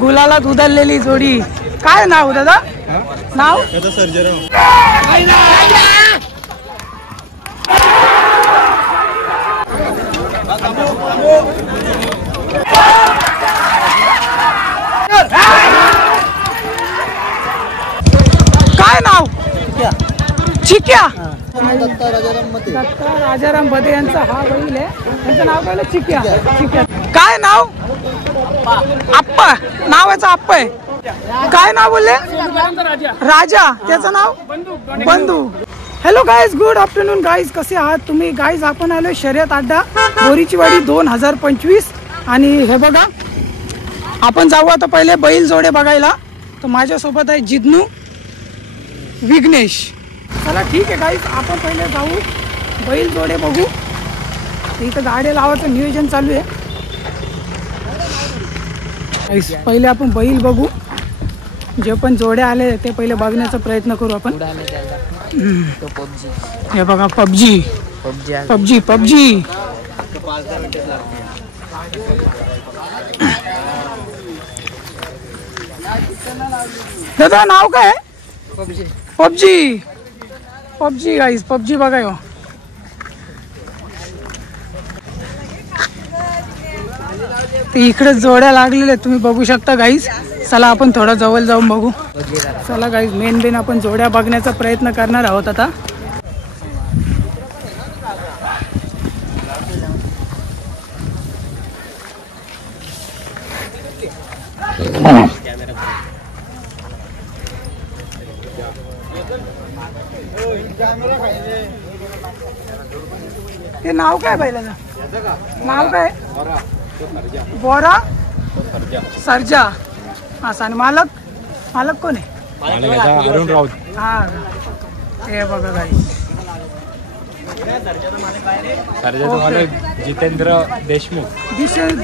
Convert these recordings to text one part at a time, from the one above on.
गुलालात उधळलेली जोडी. काय नाव दादा? नाव सर्जेराव. काय नाव? चिक्या. दत्ता राजाराम बदे यांचा हा बैल आहे. त्यांचं नाव काय? चिक्या. चिक्या. काय नाव? आप्पा. नावाचं आप्पा आहे. काय नाव बोलले? राजा. त्याचं नाव बंधू. Hello guys, good afternoon guys. कसे आहात तुम्ही गाईज? आपण आलो शर्यत अड्डा बोरीचीवाडी 2025. आणि हे बघा, आपण जाऊ आता पहिले बैल जोडे बघायला. तर माझ्यासोबत आहे जिद्नू, विघ्नेश. चला ठीक आहे गाईज, आपण पहिले जाऊ बैल जोडे बघू. इथं गाड्या लावायचं नियोजन चालू आहे. पहिले आपण बैल बघू. जे पण जोड्या आले ते पहिले बघण्याचा प्रयत्न करू आपण. हे बघा, पबजी. दादा नाव काय? PUBG guys. पबजी बघा हो. इकडे जोड्या लागलेल्या तुम्ही बघू शकता गाईज. चला आपण थोडा जवळ जाऊन बघू. चला गाईज, मेन आपण जोड्या बघण्याचा प्रयत्न करणार आहोत आता. ते नाव काय बैलाचं? नाव काय? बोरा सर्जा. असं. आणि मालक कोण आहे? अरुण राऊत. हा, हे बघा गाईज. सर्जाचा मालक जितेंद्र देशमुख.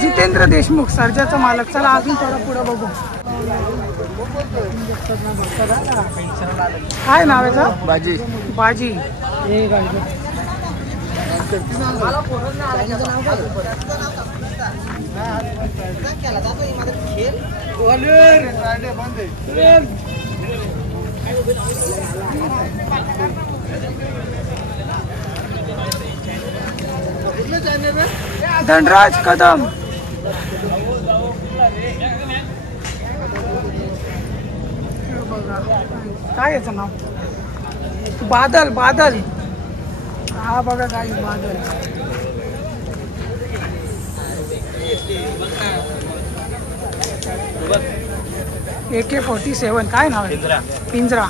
जितेंद्र देशमुख सर्जाचा मालक. चला अजून थोडा पुढे बघू. काय नाव आहे? बाजी. हे गाईज. धनराज कदम. काय याचं नाव? बादल. हा बघा काय बादल. AK-47. काय नाव आहे? पिंजरा.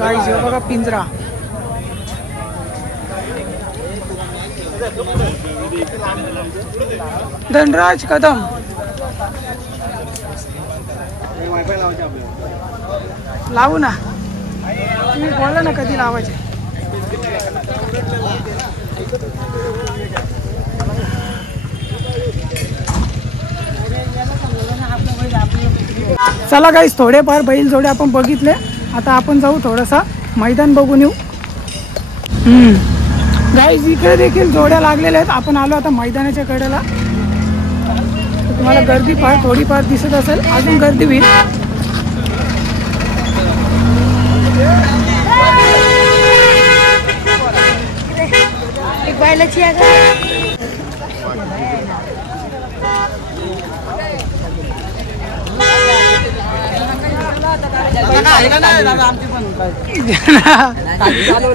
गाईज हे बघा, पिंजरा. धनराज कदम. लावू ना, तुम्ही बोला ना कधी लावायचे. चला गाईस, थोडेफार बैल जोडे आपण बघितले. आता आपण जाऊ थोडासा मैदान बघून येऊ. गाईस इकडे देखील जोड्या लागलेल्या आहेत. आपण आलो आता मैदानाच्या कडेला. तुम्हाला गर्दी थोडीफार दिसत असेल, अजून गर्दी होईल.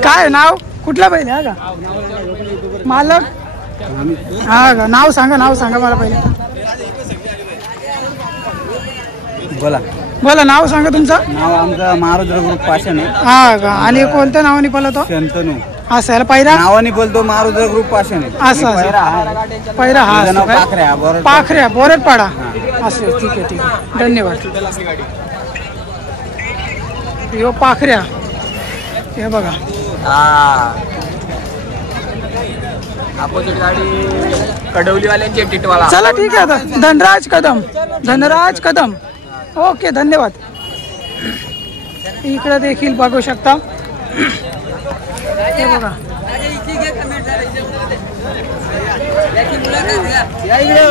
काय नाव? कुठला बैल आहे का? मालक? हा का? नाव सांगा मला पहिले. बोला नाव सांगा तुमचं. नाव आमचं मारुद्र ग्रुप पाषाण आहे. हा का? आणि कोणत्या नावाने पळतो? शंतनू. असं आहे पहिला नावाने बोलतो मारुद्र ग्रुप पाषाण आहे. असं पहिला हा पाखऱ्या बोरटपाडा. असं ठीक आहे. धन्यवाद. यो पाखऱ्या. हे बघा, अपोजिट गाडी कडवलीवाल्यांची टिटवाला. चला ठीक आहे. आता धनराज कदम. ओके, धन्यवाद. इकडे देखील बघू शकता. हे बघा,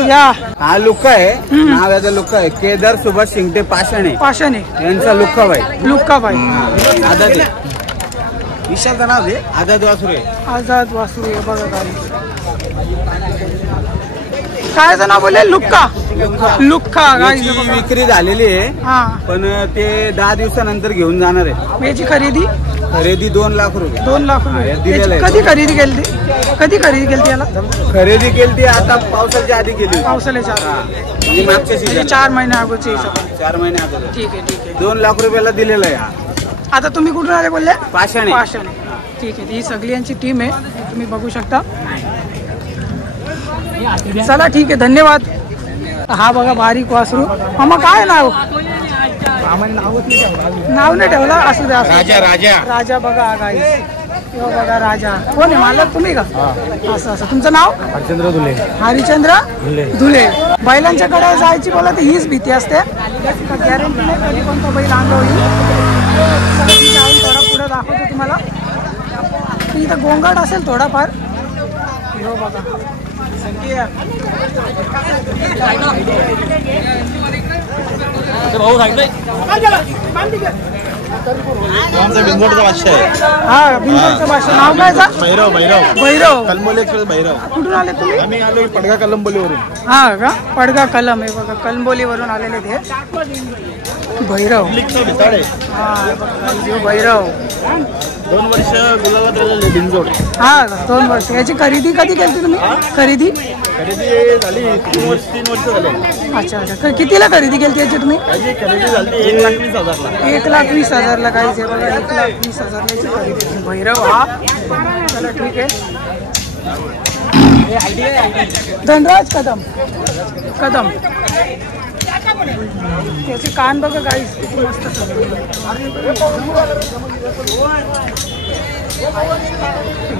या हा लुक्का आहे, नाव याचा लुक्का आहे. केदार सुभाष शिंगटे पाषाणे पाशाने यांचा लुक्का बाई. लुक्काबाई. आझाद विशालचं नाव आहे आझाद वासुरे. आझाद वासरू आहे बघा गाईस. काय नाव बोलले? लुक्का. लुक्का गाईस. याची विक्री झालेली आहे, हा. पण ते 10 दिवसानंतर घेऊन जाणार आहे. याची खरेदी खरेदी 2 लाख रुपये. 2 लाख रुपये. दिलेलं आहे. कधी खरेदी केली ती? कधी खरेदी केली ती याला? खरेदी केली ती आता पावसाच्या आधी केली. पावसाळ्याच्या आधी. म्हणजे मागच्या सीझन 4 महिने अगोदरचे हिशोब. 4 महिने अगोदर. ठीक आहे ठीक आहे. 2 लाख रुपयाला दिलेला आहे हा. आता तुम्ही कुठून आले बोलले? पाषाणे. पाशाने. ठीक आहे. ही सगळी यांची टीम आहे, तुम्ही बघू शकता. चला ठीक आहे, धन्यवाद. हा बघा बारीक वासरू. मामा काय नाव? नाव नाही ठेवला, असू द्या. राजा राजा बघा गाईस. यो बघा राजा. कोण आहे मालक? तुम्ही का? असं असं. तुमचं नाव? हरचंद्र धुले. हरिचंद्र धुले. बैलांच्याकडे जायची बोला तर हीच भीती असते, गॅरंटी नाही कधी कोणता बैल अंगावर येईल. थोडा पुढे दाखवतो तुम्हाला. इथं गोंगाट असेल थोडाफार. हो बघा. बिंदोडचा बादशाह आहे. हा बिंदूरचं भाषा. नाव काय? भैरव भैरव. कलंबोली एक्सप्रेस भैरव. कुठून आले तुम्ही? आम्ही आलो पडगा कलंबोलीवरून. हा का? पडगा कलम आहे बघा, कलंबोलीवरून आलेले ते. भैरव. हा भैरव. 2 वर्ष गुलाबात राहिलेले बिंजोड. हा 2 वर्ष. याची खरेदी कधी केली तुम्ही? खरेदी झाली 3 वर्ष झाले. अच्छा अच्छा. कितीला खरेदी केली याची तुम्ही? त्याची खरेदी झाली 1,20,000ला. 1,20,000ला गाईच आहे बघा. 1,20,000ला याची खरेदी. भैरव हा. चला ठीक आहे. धनराज कदम. कदम. त्याचे कान बघा गाईस किती मस्त.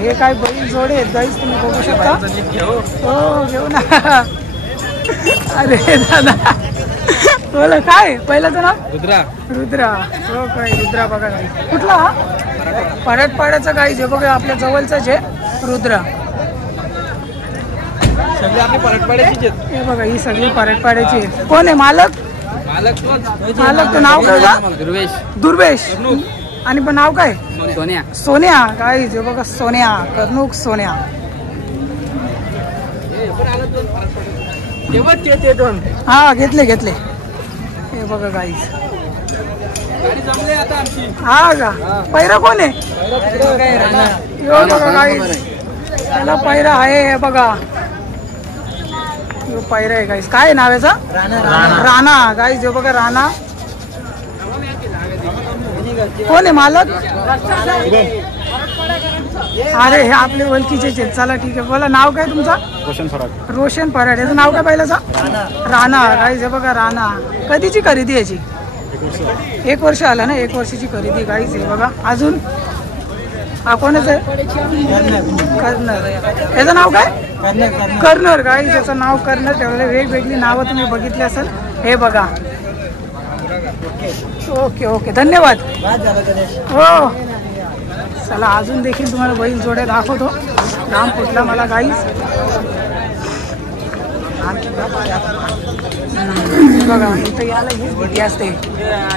हे काय बैल जोडे आहेत गाईस, तुम्ही बघू शकता. हो घेऊ ना. अरे दादा बोला काय पहिल्याचं नाव? रुद्रा. रुद्रा. हो काय रुद्रा बघा गाईस. कुठला हा? परटपाड्याचा गाईस आहे बघा, आपल्या जवळचाच आहे रुद्रा. सगळी आपली परटपाड्याची. हे बघा ही सगळी परटपाड्याची आहे. कोण आहे मालक? मालकचं नाव काय? दुर्वेश. आणि पण नाव काय? सोन्या. काय जे बघा सोन्या. कर्णूक सोन्या. हा घेतले. हे बघा गाईस. हा का? पैरा कोण आहे? यो बघा गाईस. त्याला पैरा आहे हे बघा. पैरा आहे गाईस. काय नाव याचा? राणा. गाईस हे बघा राणा. कोण आहे मालक? अरे हे आपले ओळखीचेच आहेत. चला ठीक आहे. बोला नाव काय तुमचा? रोशन फराड. याचं नाव काय पहिल्याचा? राणा. गाईस हे बघा राणा. कधीची खरेदी याची? 1 वर्ष आला ना. 1 वर्षाची खरेदी गाईस हे बघा. अजून हा कोणच आहे? कर्नर. याचं नाव काय? कर्नर. गाईस याचं नाव कर्नर ठेवलं. वेगवेगळी नावं तुम्ही बघितली असेल. हे बघा. ओके ओके धन्यवाद. हो चला अजून देखील तुम्हाला बैल जोड्या दाखवतो. नाम कुठला मला गाईस. बघा इथं याला हीच भीती असते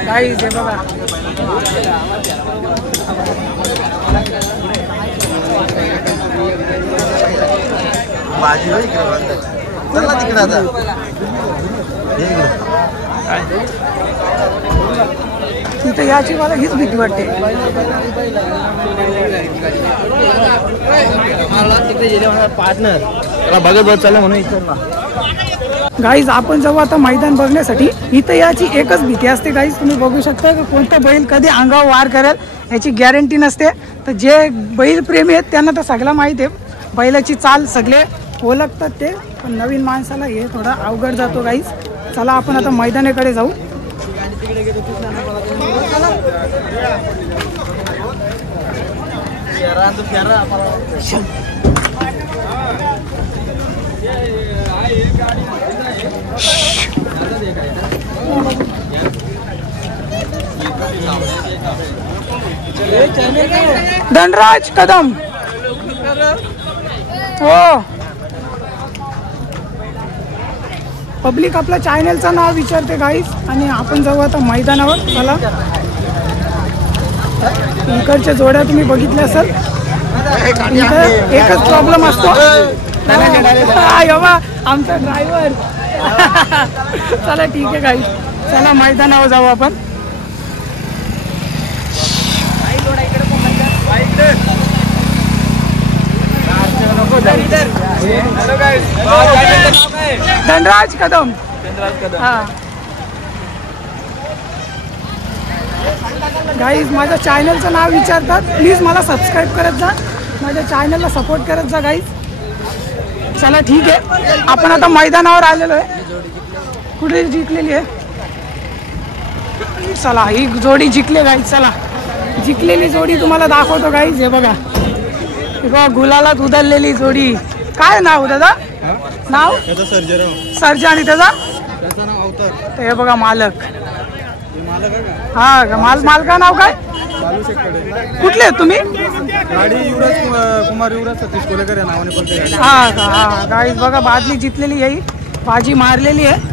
गाईस. हे बघा तिथं याची मला हीच भीती वाटते. पार्टनर त्याला बघत चाललं म्हणून विचारला. गाईज आपण जाऊ आता मैदान बघण्यासाठी. इथं याची एकच भीती असते गाईज, तुम्ही बघू शकता की कोणता बैल कधी अंगावर वार करेल याची गॅरंटी नसते. तर जे बैल प्रेमी आहेत त्यांना तर सगळं माहीत आहे, बैलाची चाल सगळे ओळखतात ते. पण नवीन माणसाला हे थोडा अवघड जातो गाईज. चला आपण आता मैदानाकडे जाऊ. धनराज कदम. हो पब्लिक आपल्या चॅनलचं नाव विचारते गाईज आणि आपण जाऊ आता मैदानावर. चला इकडच्या जोड्या तुम्ही बघितल्या असेल. एकच प्रॉब्लेम असतो आमचा ड्रायव्हर. चला ठीक आहे गाईज, चला मैदानावर जाऊ आपण. धनराज कदम. हा गाईज माझ्या चॅनलचं नाव विचारतात, प्लीज मला सबस्क्राईब करत जा, माझ्या चॅनलला सपोर्ट करत जा गाईज. चला ठीक आहे, आपण आता मैदानावर आलेलो आहे. कुठे जिंकलेली आहे? चला ही जोडी जिंकली गाईज. चला जिंकलेली जोडी तुम्हाला दाखवतो गाईज. हे बघा, हे बघा गुलालात उधळलेली जोडी. काय नाव दादा? नाव सर्जा आणि त्याचा हे बघा मालक. हा मालका नाव काय? कुठले आहेत तुम्ही? कुमार युवराज सतीश कोलेकर या नावाने बोलते. हा का? हा गाईज बघा बादली जिंकलेली आहे, बाजी मारलेली आहे.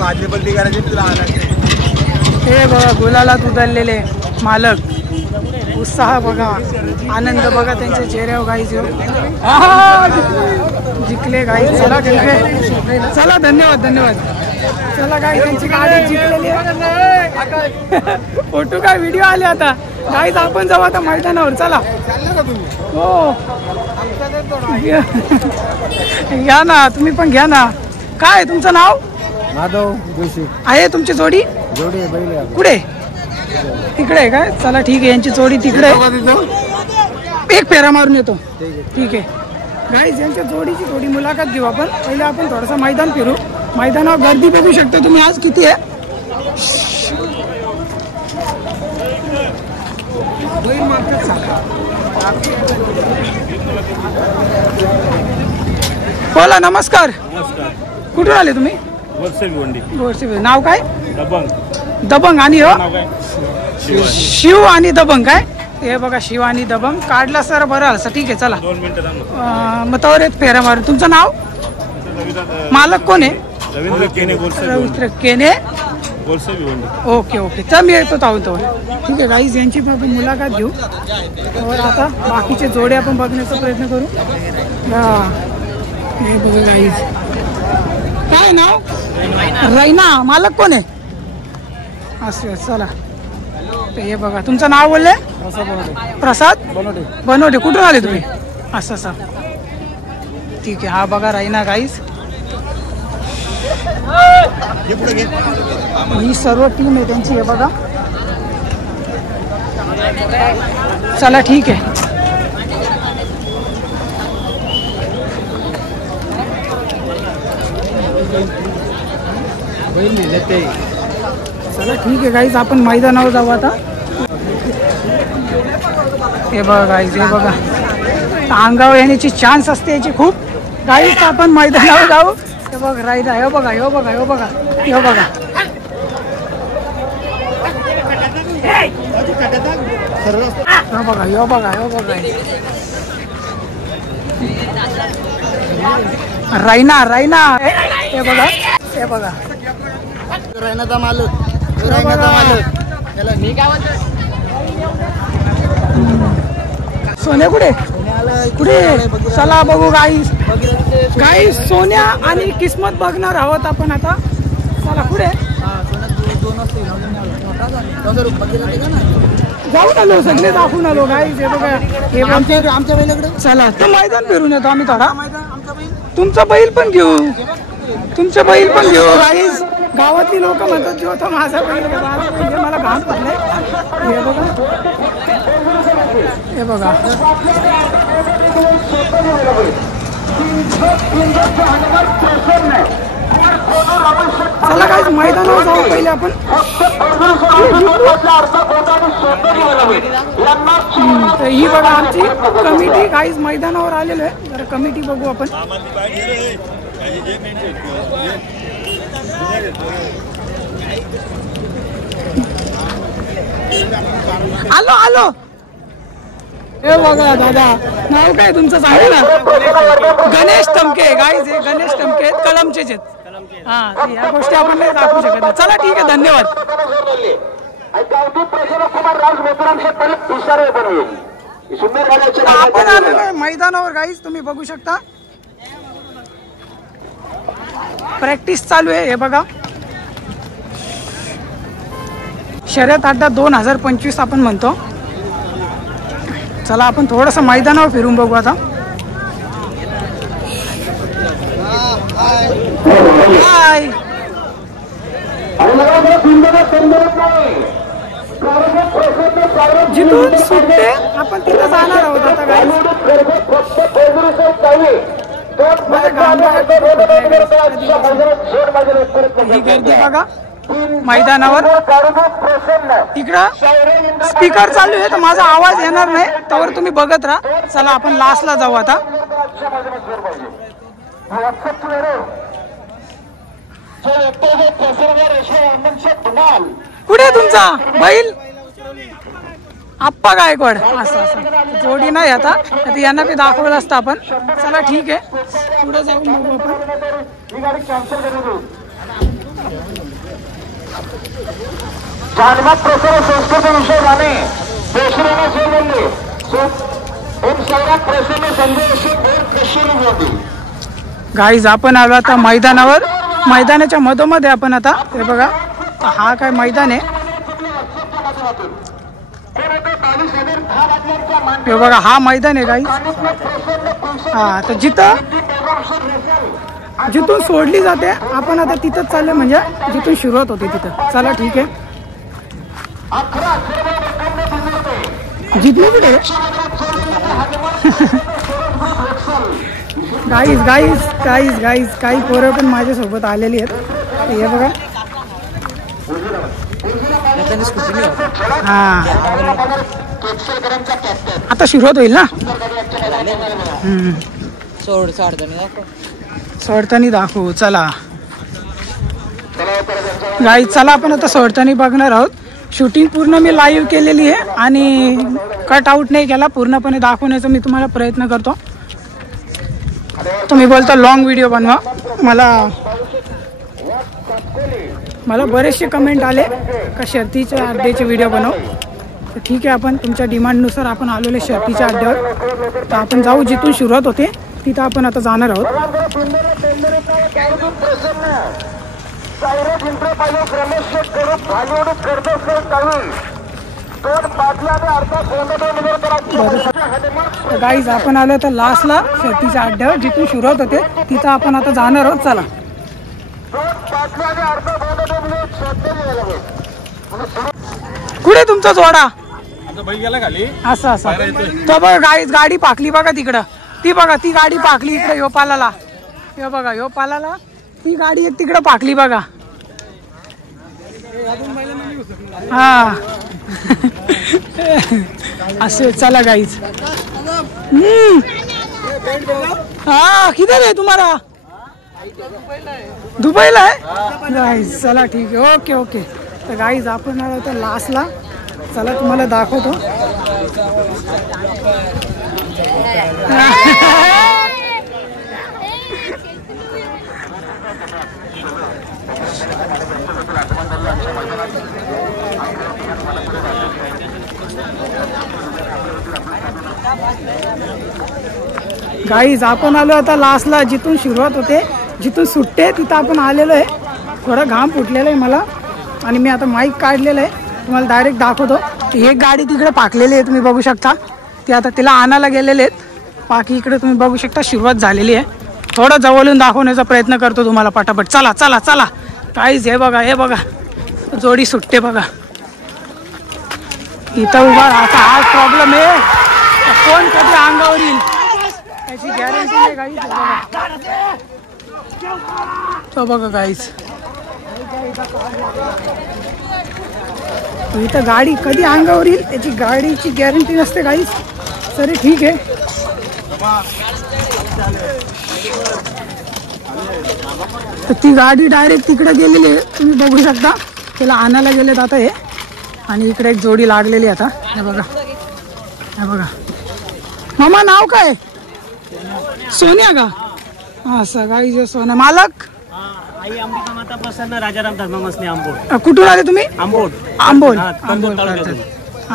बादली बदली करायची तुला. हे बघा गुलालात उधळलेले मालक. उत्साह बघा, आनंद बघा त्यांच्या चेहऱ्यावर गाईज. जिंकले गाईज. चला ठीक आहे, चला धन्यवाद धन्यवाद. चला गाईज त्यांची गाडी जिंकलेली आहे. फोटो काय व्हिडिओ आले आता गाईज. आपण जाऊ आता मैदानावर. चला हो घ्या ना, तुम्ही पण घ्या ना. काय तुमचं नाव? माधव जोशी. आहे तुमची जोडी? जोडी बैल कुठे? तिकडे आहे काय? चला ठीक आहे, यांची जोडी तिकडे. एक फेरा मारून येतो. ठीक आहे गाईज, यांच्या जोडीची थोडी मुलाखत घेऊ आपण. पहिले आपण थोडंसं मैदान फिरू. मैदानावर गर्दी बघू शकता तुम्ही आज किती आहे. बोला. नमस्कार. कुठून आले तुम्ही? गोरसेविंडी. नाव काय? दबंग. आणि हो शिव आणि दबंग काय? हे बघा शिव आणि दबंग काढला सर. बरं असं ठीक आहे. चला मग तवर एक फेरा मारू. तुमचं नाव? मालक कोण आहे? रवींद्र केने. ओके ओके, चल मी येतो तावतो. ठीक आहे गाईज, यांची पण मुलाखत घेऊ. तर आता बाकीचे जोडे आपण बघण्याचा प्रयत्न करू. हे बघा गाईज. काय नाव? रैना. मालक कोण आहे? असं चला. हे बघा तुमचं नाव बोलले? प्रसाद बनवटे. कुठून आले तुम्ही? असं असं ठीक आहे. हा बघा रैना गाईज. ही सर्व टीम आहे त्यांची. हे बघा. चला ठीक आहे. चला ठीक आहे गाईज, आपण मैदानावर जाऊ आता. हे बघा गाईज, हे बघा अंगावर येण्याची चान्स असते याची खूप. गाईज आपण मैदानावर जाऊ. हे बघ राईदा. हे बघा हे बघा हे बघा हे बघा. हे बघा हे बघा हे बघा. रैना रैना. हे बघा हे बघा. रैनाचा मालक. रैनाचा मालक. सोन्या कुठे? कुठे? चला बघू गाईस. गाईस सोन्या आणि किस्मत बघणार आहोत आपण आता. चला पुढे जाऊन आलो, सगळे दाखवून आलो गाईस. हे बघा हे आमच्या बैलाकडे. चला तर मैदान फिरून येतो आम्ही थोडा. तुमचा बैल पण घेऊ, तुमचे बैल पण घेऊ गाईस. गावातली लोक म्हणतात जो तो माझा बैल म्हणजे मला घाम पडलाय. हे बघा हे बघा. चला गाईस मैदानावर जाऊ पहिले आपण. तर ही बघा आमची कमिटी गाईस मैदानावर आलेलो आहे. जरा कमिटी बघू आपण. आलो आलो. हे बघा दादा, नाव काय तुमचं सांगा ना? गणेश टमके गाईज. हे गणेश टमके कलमचेच आहेत. हा या गोष्टी आपण नाही दाखवू शकत नाही. चला ठीक आहे, धन्यवाद. आपण आलेलो आहे मैदानावर गाईज, तुम्ही बघू शकता प्रॅक्टिस चालू आहे. हे बघा शर्यत अड्डा 2025 आपण म्हणतो. चला आपण थोडंसं मैदानावर फिरून बघू आता. हाय जिथून सुटते आपण तिथं जाणार आहोत आता गाईज. ही गर्दी बघा मैदानावर. इकडं स्पीकर चालू आहे तर माझा आवाज येणार नाही, त्यावर तुम्ही बघत राहा. चला आपण लास्टला जाऊ आता. कुठे तुमचा बैल? आप्पा गायकवाड. असं असं जोडी नाही आता, यांना बी दाखवलं असतं आपण. चला ठीक आहे, पुढे जाऊन बघू आपण. गाईज आपण आलो आता मैदानावर. मैदानाच्या मधोमध्ये आपण आता हे बघा, हा काय मैदान आहे हे बघा, हा मैदान आहे गाईज. हा तर जिथून सोडली जाते आपण आता तिथंच चालले, म्हणजे जिथून सुरुवात होते तिथं. चला ठीक आहे. जितली कुठे गाईज गाईज गाईज गाईज काही पोरं पण माझ्यासोबत आलेली आहेत. हे बघा हा आता सुरुवात होईल ना. सोडतानी दाखवू. चला गाईज चला आपण आता सोडतानी बघणार आहोत. शूटिंग पूर्ण मी लाईव्ह केलेली आहे आणि कट आउट नाही केला, पूर्णपणे दाखवण्याचा मी तुम्हाला प्रयत्न करतो. तुम्ही बोलता लॉंग व्हिडिओ बनवा. मला बरेचसे कमेंट आले का शर्तीच्या अड्ड्याचे व्हिडिओ बनव. तर ठीक आहे, आपण तुमच्या डिमांडनुसार आपण आलेले शर्तीच्या अड्ड्यावर. तर आपण जाऊ जिथून सुरुवात होते तिथं आपण आता जाणार आहोत. गाईज आपण आलो तर लास्टला शर्तीच्या अड्ड्यावर जिथून सुरुवात होते तिथं आपण आता जाणार आहोत. चला कुठे तुमचा जोडा? असं असं तो बघा गाईज, गाडी पाकली बघा तिकडं. ती बघा ती गाडी पाकली इकडे. ह्यो पालाला, ह्यो बघा ह्यो पालाला ती गाडी एक तिकडं पाकली बघा. हा असं. चला गाईज. हा किधर आहे तुम्हाला? दुबईला आहे गाईज. चला ठीक आहे, ओके ओके. तर गाईज आपण आलो तर लास्टला. चला तुम्हाला दाखवतो. गाईज आपण आलो आता लास्टला जिथून सुरुवात होते, जिथून सुटते तिथं आपण आलेलो आहे. थोडा घाम फुटलेला आहे मला आणि मी आता माईक काढलेलं आहे, तुम्हाला डायरेक्ट दाखवतो. एक गाडी तिकडे पाकलेली आहे, तुम्ही बघू शकता. ती आता तिला आणायला गेलेले आहेत. बाकी इकडे तुम्ही बघू शकता सुरुवात झालेली आहे. थोडं जवळून दाखवण्याचा प्रयत्न करतो तुम्हाला पटापट. चला चला चला काहीच. हे बघा हे बघा जोडी सुटते बघा. इथं उभा आता हा प्रॉब्लेम आहे, कोण कधी अंगावर येईल याची गॅरंटी नाही गाईज. तो बघा गाईज, इथं गाडी कधी अंगावर येईल याची गाडीची गॅरंटी नसते गाईज. तरी ठीक आहे. तर ती गाडी डायरेक्ट तिकडे गेलेली आहे, तुम्ही बघू शकता. त्याला आणायला गेलेत आता हे. आणि इकडे एक जोडी लागलेली आता. हे बघा हे बघा. मामा नाव काय? सोनिया का? हा सगळी जे सोन्या मालक आई अंबिका माता प्रसन्न राजाराम धर्ममसने आंबोड. कुठून आले तुम्ही? आंबोड. आंबोल. हा, आंबोल तालुक्यातून.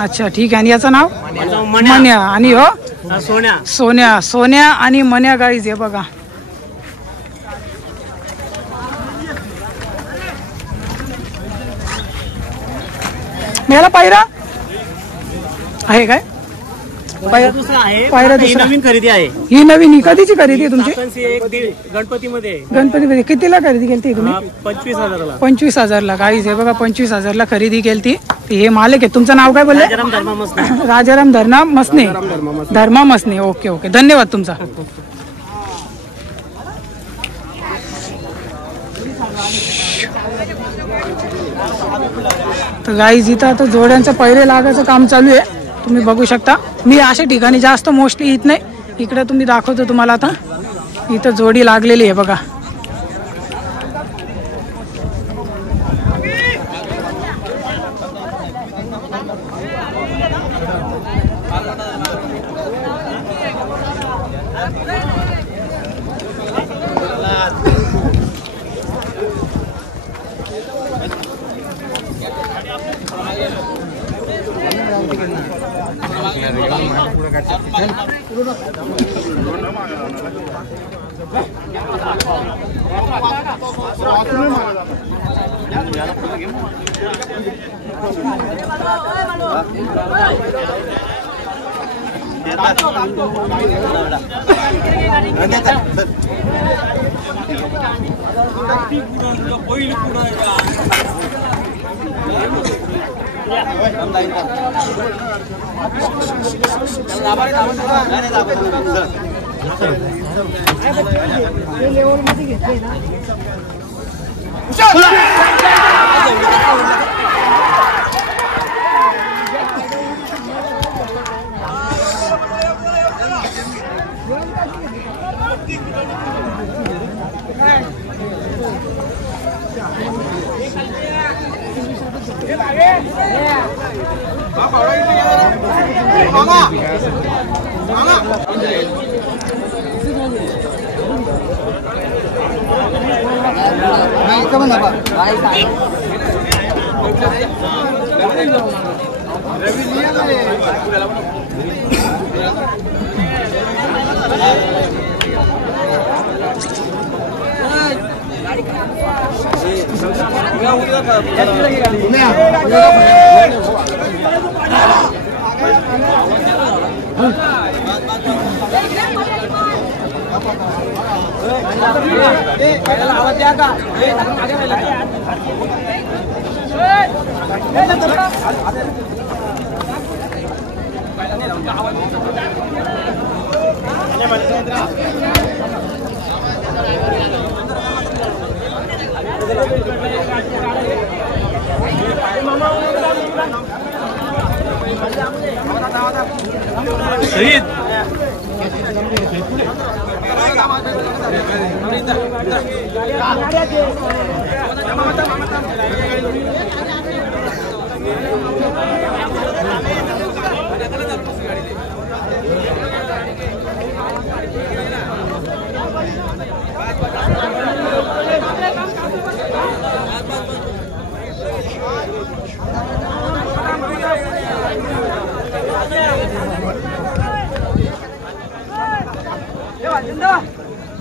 अच्छा ठीक आहे. आणि याचं नाव माझं मन्या. मन्या. आणि हो हा, सोन्या. सोन्या. सोन्या आणि मन्या गाईज हे बघा. याला पायरा आहे काय? पहिला दुसरा आहे. पायरा आता ही दुसरा. नवीन खरेदी आहे. ही नवीन ही कधीची खरेदी आहे तुमची? चाकणची एक गणपतीमध्ये आहे. गणपती कितीला खरेदी केली तुम्ही? 25,000ला. 25,000ला गाईज हे बघा. 25,000ला खरेदी केली. हे मालक आहे. तुमचं नाव काय बोलले? राजाराम धर्ममसने. राजाराम धर्मा मसने. ओके ओके धन्यवाद तुमचा. तर गाईज इथं आता जोड्यांचं पहिले लागायचं काम चालू आहे. तुम्ही बघू शकता. मी अशा ठिकाणी जास्त मोस्टली येत नाही. इकडे तुम्ही दाखवतो तुम्हाला. आता इथं जोडी लागलेली आहे बघा.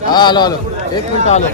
आलो आलो 1 मिनिट आलो.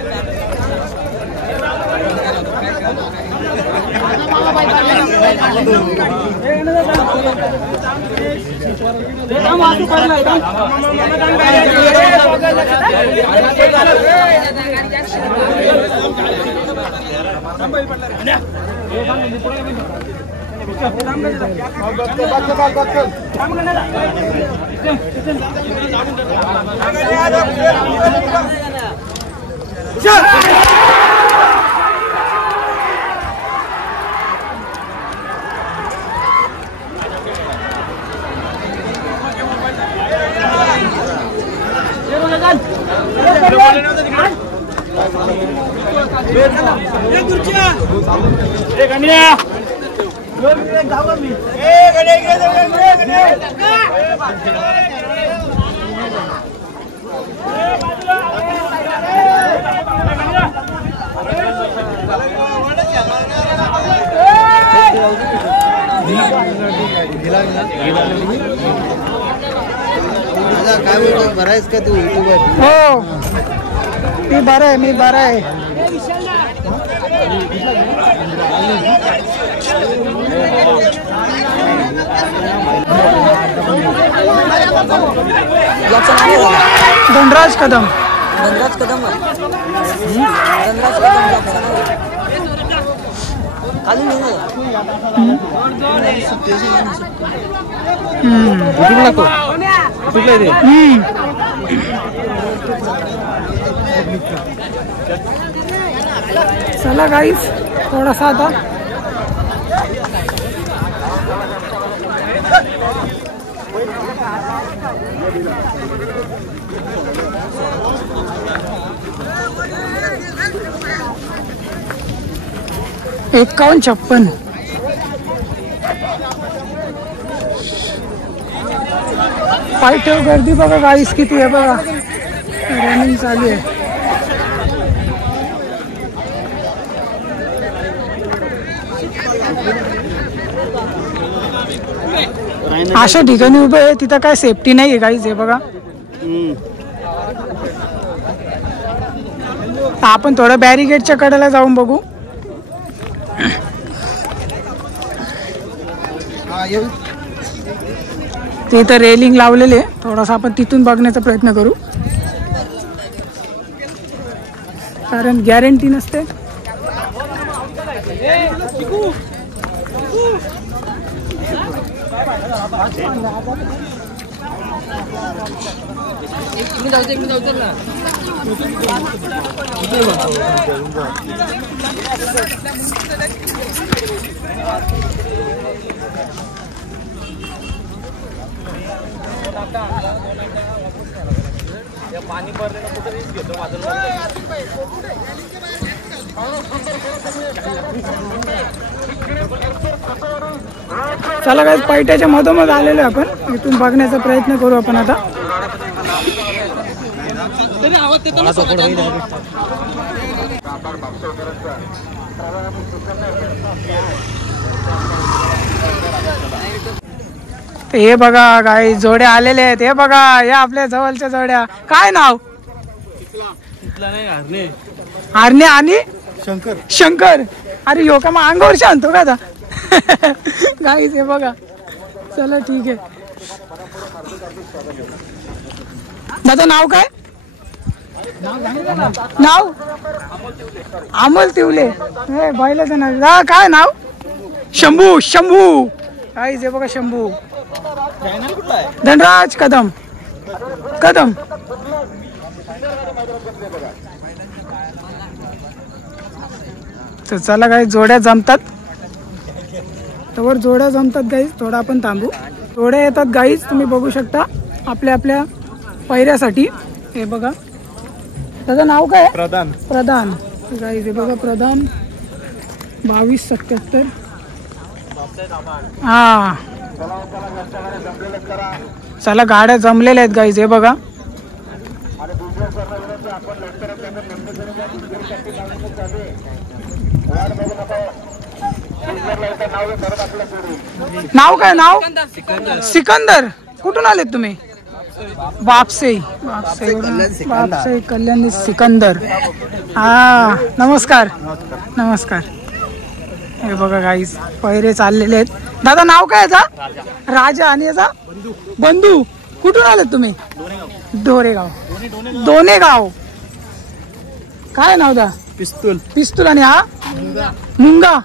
ए बरा आहेस का तू युट्यूबर? हो मी बरं आहे, मी बरं आहे. धनराज कदम. धनराज कदम धनराज कदम अजून चला गाईस थोडासा आता एकावन्न 56 पाय ठेव. गर्दी बघा गाईस किती आहे बघा. रनिंग चालू आहे. अशा ठिकाणी उभे आहे तिथं काय सेफ्टी नाही आहे गाईस. हे बघा आपण थोडं बॅरिकेडच्या कडेला जाऊन बघू. ते इथं रेलिंग लावलेले आहे. थोडासा आपण तिथून बघण्याचा प्रयत्न करू कारण गॅरंटी नसते. पाणी भरलेलं कुठं रिस्क घेतो माझं. चला काय पैठ्याच्या मधोमध आलेलो आपण. इथून बघण्याचा प्रयत्न करू आपण आता. हे बघा गाई जोड्या आलेले आहेत. हे बघा या आपल्या जवळच्या जोड्या. काय नाव? हरणे आणि शंकर. अरे यो का मग अंगावर शांतो का आता. गाईस हे बघा. चला ठीक आहे. दादा नाव काय? नाव अमोल तिवले. बैलाचं नाव काय नाव? शंभू. शंभू गाईस हे बघा शंभू. धनराज कदम. कदम तर चला गाईस जोड्या जमतात. तवर जोड्या जमतात गाईस. थोडा आपण थांबू. जोड्या येतात गाईस. तुम्ही बघू शकता आपल्या आपल्या पैऱ्यासाठी. हे बघा त्याचं नाव काय? प्रधान. प्रधान गाईस हे बघा प्रधान 2277. हा चला गाड्या जमलेल्या आहेत गाईस. हे बघा नाव काय? नाव सिकंदर. कुठून आलेत तुम्ही? बापसे. बापसे कल्याणी सिकंदर. हा नमस्कार. नमस्कार. हे बघा गाईस पहिरे चाललेले आहेत. दादा नाव काय याचा? राजा. आणि याचा बंधू. कुठून आलेत तुम्ही? दोरेगाव. दोनेगाव. काय नाव दा? पिस्तूल. पिस्तूल. आणि हा मुंगा.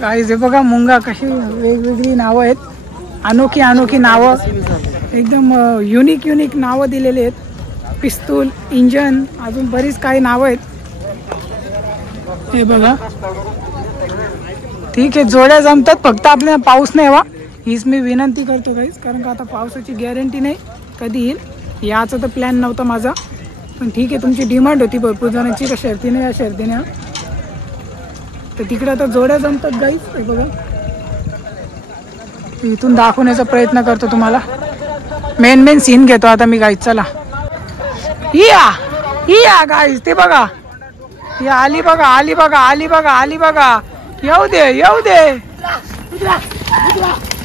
गाईस हे बघा मुंगा. कशी वेगवेगळी नावं आहेत. अनोखी अनोखी नावं. एकदम युनिक युनिक नावं दिलेली आहेत. पिस्तूल, इंजन, अजून बरीच काही नावं आहेत. हे बघा ठीक आहे. जोड्या जमतात. फक्त आपल्याला पाऊस नाही हवा हीच मी विनंती करतो गाईस. कारण का आता पावसाची गॅरंटी नाही कधी येईल. याचा तर प्लॅन नव्हता माझा. पण ठीक आहे तुमची डिमांड होती भरपूर जणांची का शर्तीने या शर्तीने. तर तिकडे आता जोड्या जमतात गाईस. हे बघा इथून दाखवण्याचा प्रयत्न करतो तुम्हाला. मेन सीन घेतो आता मी गाईस. चला या गाईस. ते बघा या आली बघा. आली बघा. आली बघा. आली बघा. येऊ दे येऊ दे.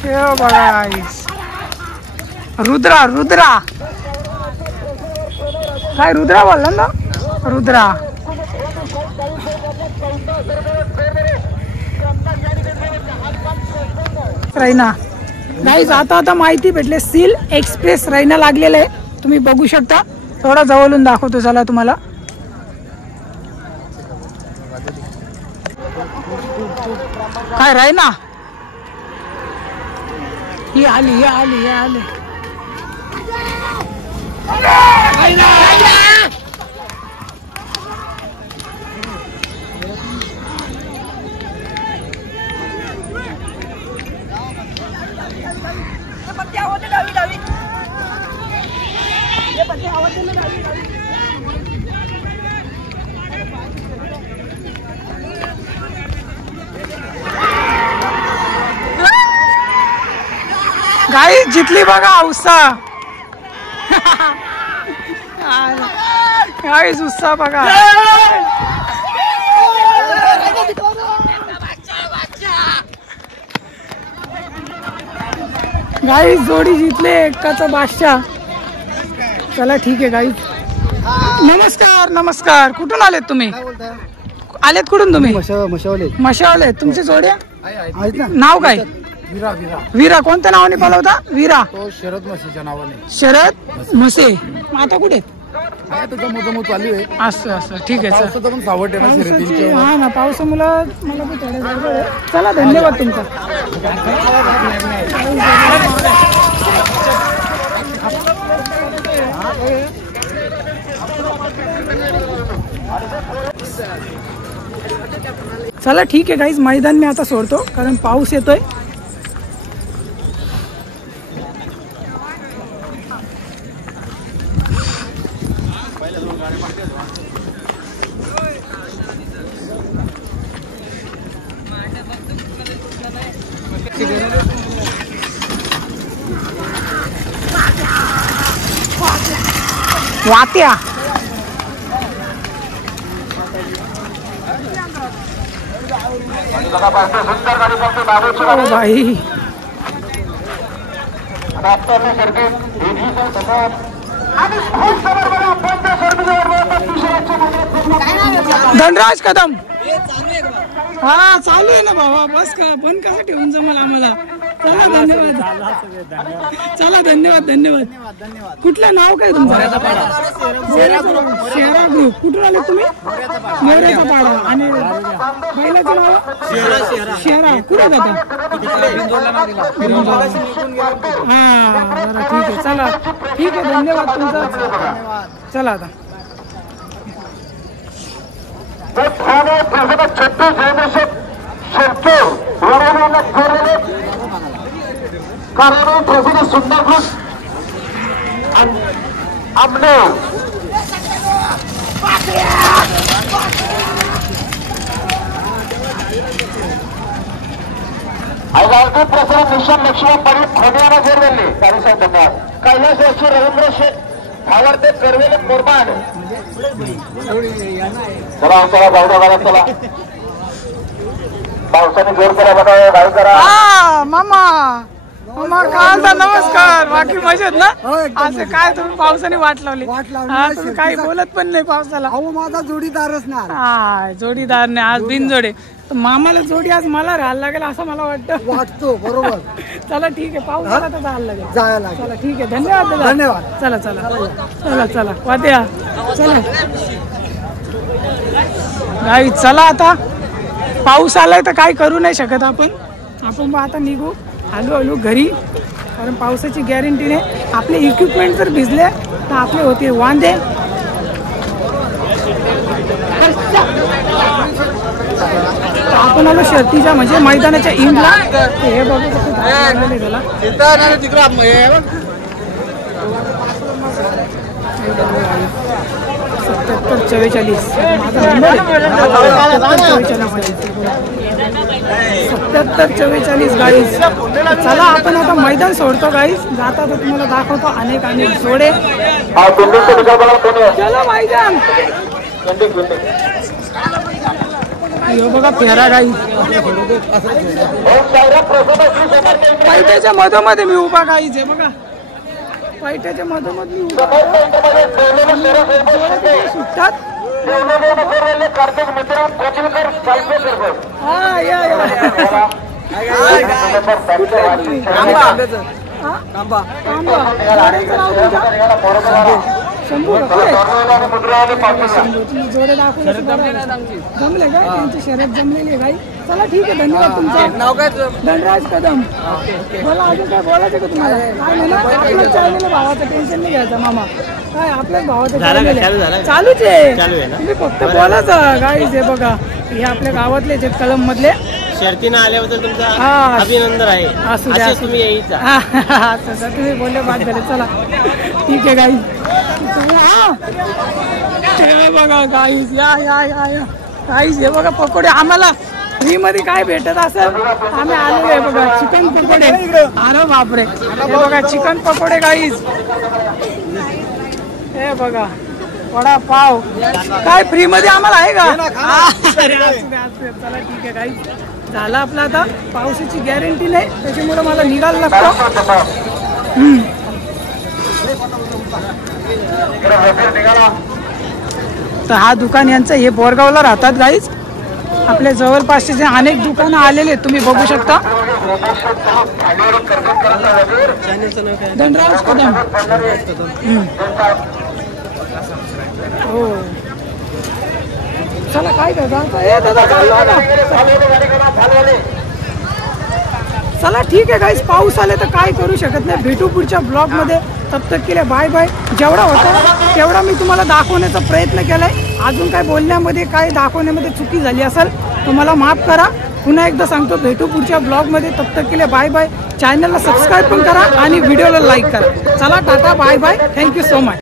बघा गाईस रुद्रा. रुद्रा काय रुद्रा बोलला ना रुद्रा. रैना गाईज आता माहिती भेटले सील एक्सप्रेस रैना लागलेलं आहे तुम्ही बघू शकता. थोडा जवळून दाखवतो चला तुम्हाला. काय रैना ही आली गाई जितली बघा उत्साह. गाईस उत्साह बघा. गाईस जोडी जितले एकाचा बादशाह. चला ठीक आहे गाईस. नमस्कार कुठून आलेत तुम्ही? आलेत कुठून तुम्ही? मशावले. तुमची जोड्या नाव काय? वीरा. कोणत्या नावाने पळवता? वीरा शरद म्हशीच्या नावाने. शरद म्हसे. आता कुठे? असं ठीक आहे. हा ना पावसामुळे मला थोडं गडबड आहे. चला धन्यवाद तुमचा. चला ठीक आहे गाईज मैदान मी आता सोडतो कारण पाऊस येतोय. वात्या भाई धनराज कदम. हा चालू आहे ना बाबा. बस का बंद कसा ठेवून जमल आम्हाला. चला धन्यवाद. कुठलं नाव काय तुमचं? शेरा ग्रुप. कुठून आले तुम्ही? मोऱ्याचा पाडा. आणि बैलाचं नाव शेरा. कुठे जाता? हा बरं ठीक आहे. चला ठीक आहे धन्यवाद तुमचा. चला आता प्रसाद मिशन लक्ष्मण पंडित खोडियाना जोडले कार्यसाहेब धन्यवाद. कैलास रवींद्र शेठ आवडते करवेले मोरमान. चला चला पावसाने जोर करा बघा. गाई करा. मामा काय नमस्कार. बाकी मजेत ना? असं काय तुम्ही पावसाने वाट लावली? तुम्ही काही बोलत पण नाही पावसाला. माझा जोडीदारच ना. हा जोडीदार नाही आज बिनजोडे. मामाला जोडी आज मला राहायला लागेल असं मला वाटतो. बरोबर. चला ठीक आहे पाऊस आला तर जायला लागेल. चला ठीक आहे धन्यवाद. चला वाट्या चला गाई. चला आता पाऊस आलाय तर काय करू नाही शकत आपण आता निघू हळू घरी कारण पावसाची गॅरंटी नाही. आपले इक्विपमेंट जर भिजले तर आपले होते वांदे. आपण आलो शर्तीच्या म्हणजे मैदानाच्या इंडला. हे बघू त्याला 77-44 गाईज. चला आपण आता मैदान सोडतो गाईज. जाता तर तुम्हाला दाखवतो अनेक जोडे. चला मैदान बघा फेरा गाई. पैठ्याच्या मधोमध्ये मी उभा गाईच आहे बघा. पैठ्याच्या मधोमध मी उभा. भेटतात. कार्तिक मित्र कोचिंगकर चालते सर हा या या कुठले आहेत तुम्ही? हा? तांबा. गाड्यांचं नाव तुमचं? शंभू का? कुठे? शंभू. तुम्ही जोडे दाखवले जमले काय त्यांची शर्यत जमलेली आहे काही. चला ठीक आहे धन्यवाद तुमचं नाव काय? धनराज कदम. मला अजून काय बोलायचं का तुम्हाला? काय नाही ना आपलं चॅनल भावाचं टेन्शन नाही घ्यायचं मामा. काय आपल्याच भावाचं चॅनल चालूच आहे. तुम्ही फक्त बोलायचं गाईज. हे बघा हे आपल्या गावातलेच आहेत कलम मधले. शर्तीनं आल्याबद्दल तुमचा अभिनंदन आहे. असू द्या तुम्ही यायचा. तसं तुम्ही बोलले बाद झाले. चला ठीक आहे गाईज. हे बघा गाईज या या या या गाईज. हे बघा पकोडे आम्हाला फ्री मध्ये काय भेटत असेल आम्ही आलो आहे बघा. चिकन पकोडे. अरे बापरे हे बघा चिकन पकोडे गाईज. हे बघा वडापाव काय फ्री मध्ये आम्हाला आहे का? अरे चला ठीक आहे गाईज. झालं आपलं आता. पावसाची गॅरंटी नाही त्याच्यामुळे मला निघायला लागतं. तर हा दुकान यांचं हे बोरगावला राहतात गाईज. आपल्या जवळपासचे जे अनेक दुकानं आलेले तुम्ही बघू शकता. धनराज कदम. हो चला काय करता? ए दादा चाललो ना. चला ठीक आहे गाईज. पाऊस आले तर काय करू शकत नाही. भेटू पुढच्या ब्लॉग मध्ये. तब तक केले बाय बाय. जेवढा होता तेवढा मी तुम्हाला दाखवण्याचा प्रयत्न केलाय. अजून काय बोलण्यामध्ये काय दाखवण्यामध्ये चुकी झाली असेल तुम्हाला माफ करा. पुन्हा एकदा सांगतो भेटू पुढच्या ब्लॉग मध्ये. तब तक केले बाय बाय. चॅनलला सबस्क्राईब पण करा आणि व्हिडिओला लाईक करा. चला tata bye bye. Thank you so much.